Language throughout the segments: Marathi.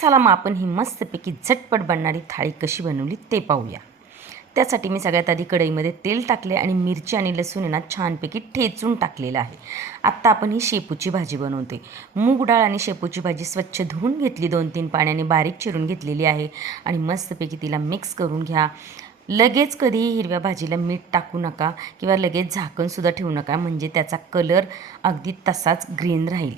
चला मग आपण ही मस्तपैकी झटपट बनणारी थाळी कशी बनवली ते पाहूया। त्यासाठी मी सगळ्यात आधी कढईमध्ये तेल टाकले आणि मिरची आणि लसूण ना छानपैकी ठेचून टाकलेलं आहे। आत्ता आपण ही शेपूची भाजी बनवते। मूग डाळ आणि शेपूची भाजी स्वच्छ धुवून घेतली, 2-3 पाण्याने बारीक चिरून घेतलेली आहे आणि मस्तपैकी तिला मिक्स करून घ्या। लगेच कधीही हिरव्या भाजीला मीठ टाकू नका किंवा लगेच झाकणसुद्धा ठेवू नका, म्हणजे त्याचा कलर अगदी तसाच ग्रीन राहील।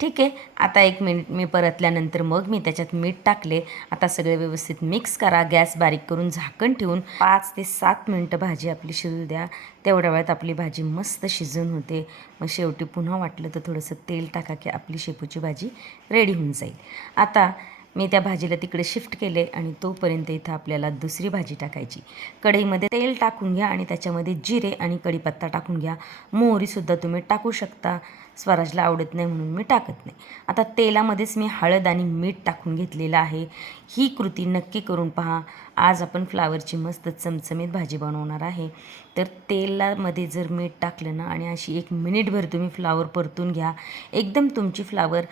ठीक आहे, आता 1 मिनिट मी परतल्यानंतर मग मी त्याच्यात मीठ टाकले। आता सगळे व्यवस्थित मिक्स करा। गॅस बारीक करून झाकण ठेवून 5 ते 7 मिनटं भाजी आपली शिजू द्या। तेवढ्या वेळात आपली भाजी मस्त शिजून होते। मग शेवटी पुन्हा वाटलं तर थोडंसं तेल टाका की आपली शेपूची भाजी रेडी होऊन जाईल। आता मी त्या भाजीला तिकडे शिफ्ट केले आणि तोपर्यंत इथं आपल्याला दुसरी भाजी टाकायची। कढईमध्ये तेल टाकून घ्या आणि त्याच्यामध्ये जिरे आणि कढीपत्ता टाकून घ्या। मोहरीसुद्धा तुम्ही टाकू शकता, स्वराजला आवडत नाही म्हणून मी टाकत नाही। आता तेलामध्येच मी हळद आणि मीठ टाकून घेतलेलं आहे। ही कृती नक्की करून पहा। आज आपण फ्लावरची मस्त चमचमीत भाजी बनवणार आहे। तर तेलामध्ये जर मीठ टाकलं ना आणि अशी 1 मिनिटभर तुम्ही फ्लावर परतून घ्या, एकदम तुमची फ्लावर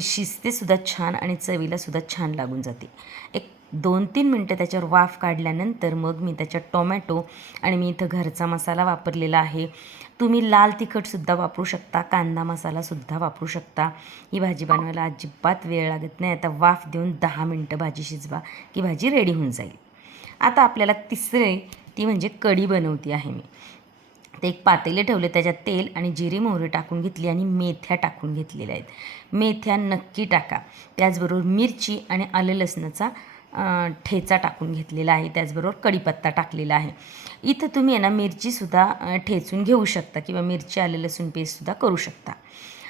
शिजतेसुद्धा छान आणि चवीलासुद्धा छान लागून जाते। एक 2-3 मिनटं त्याच्यावर वाफ काढल्यानंतर मग मी त्याच्यात टोमॅटो आणि मी इथं घरचा मसाला वापरलेला आहे। तुम्ही लाल तिखटसुद्धा वापरू शकता, कांदा मसालासुद्धा वापरू शकता। ही भाजी बनवायला अजिबात वेळ लागत नाही। आता वाफ देऊन 10 मिनटं भाजी शिजवा की भाजी रेडी होऊन जाईल। आता आपल्याला तिसरी ती म्हणजे कढी बनवती आहे मी। ते एक पातेले ठेवले, त्याच्यात तेल आणि जिरे मोहरी टाकून घेतली आणि मेथ्या टाकून घेतलेल्या आहेत। मेथ्या नक्की टाका। त्याचबरोबर मिरची आणि आलं लसणाचा ठेचा टाकून घेतलेला आहे। त्याचबरोबर कढीपत्ता टाकलेला आहे। इथं तुम्ही आहे ना मिरचीसुद्धा ठेचून घेऊ शकता किंवा मिरची आलं लसूण पेस्टसुद्धा करू शकता।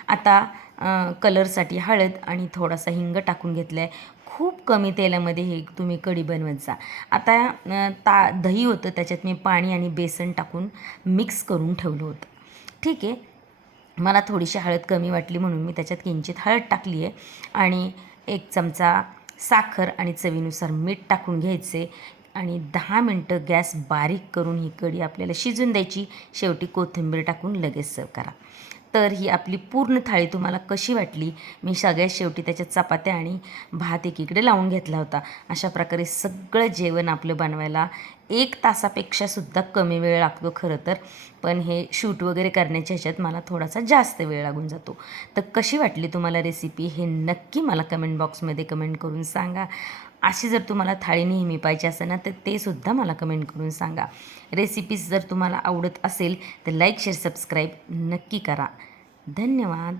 आता कलरसाठी हळद आणि थोडासा हिंग टाकून घेतला आहे। खूप कमी तेलामध्ये हे तुम्ही कढी बनवत जा। आता दही होतं, त्याच्यात मी पाणी आणि बेसन टाकून मिक्स करून ठेवलं होतं। ठीक आहे, मला थोडीशी हळद कमी वाटली म्हणून मी त्याच्यात किंचित हळद टाकली आहे आणि 1 चमचा साखर आणि चवीनुसार मीठ टाकून घ्यायचे आणि 10 मिनटं गॅस बारीक करून ही कढी आपल्याला शिजून द्यायची। शेवटी कोथिंबीर टाकून लगेच सर्व करा। तर ही आपली पूर्ण थाळी तुम्हाला कशी वाटली? मी सगळ्यात शेवटी त्याच्यात चपात्या आणि भात एकीकडे लावून घेतला होता। अशा प्रकारे सगळं जेवण आपलं बनवायला 1 तासापेक्षासुद्धा कमी वेळ लागतो खरं तर, पण हे शूट वगैरे करण्याच्या ह्याच्यात मला थोडासा जास्त वेळ लागून जातो। तर कशी वाटली तुम्हाला रेसिपी हे नक्की मला कमेंट बॉक्समध्ये कमेंट करून सांगा। अशी जर तुम्हाला थाळी नेहमी पाहिजे असेल ना तर ते सुद्धा मला कमेंट करून सांगा। रेसिपीज जर तुम्हाला आवडत असेल तर लाईक शेअर सबस्क्राईब नक्की करा। धन्यवाद।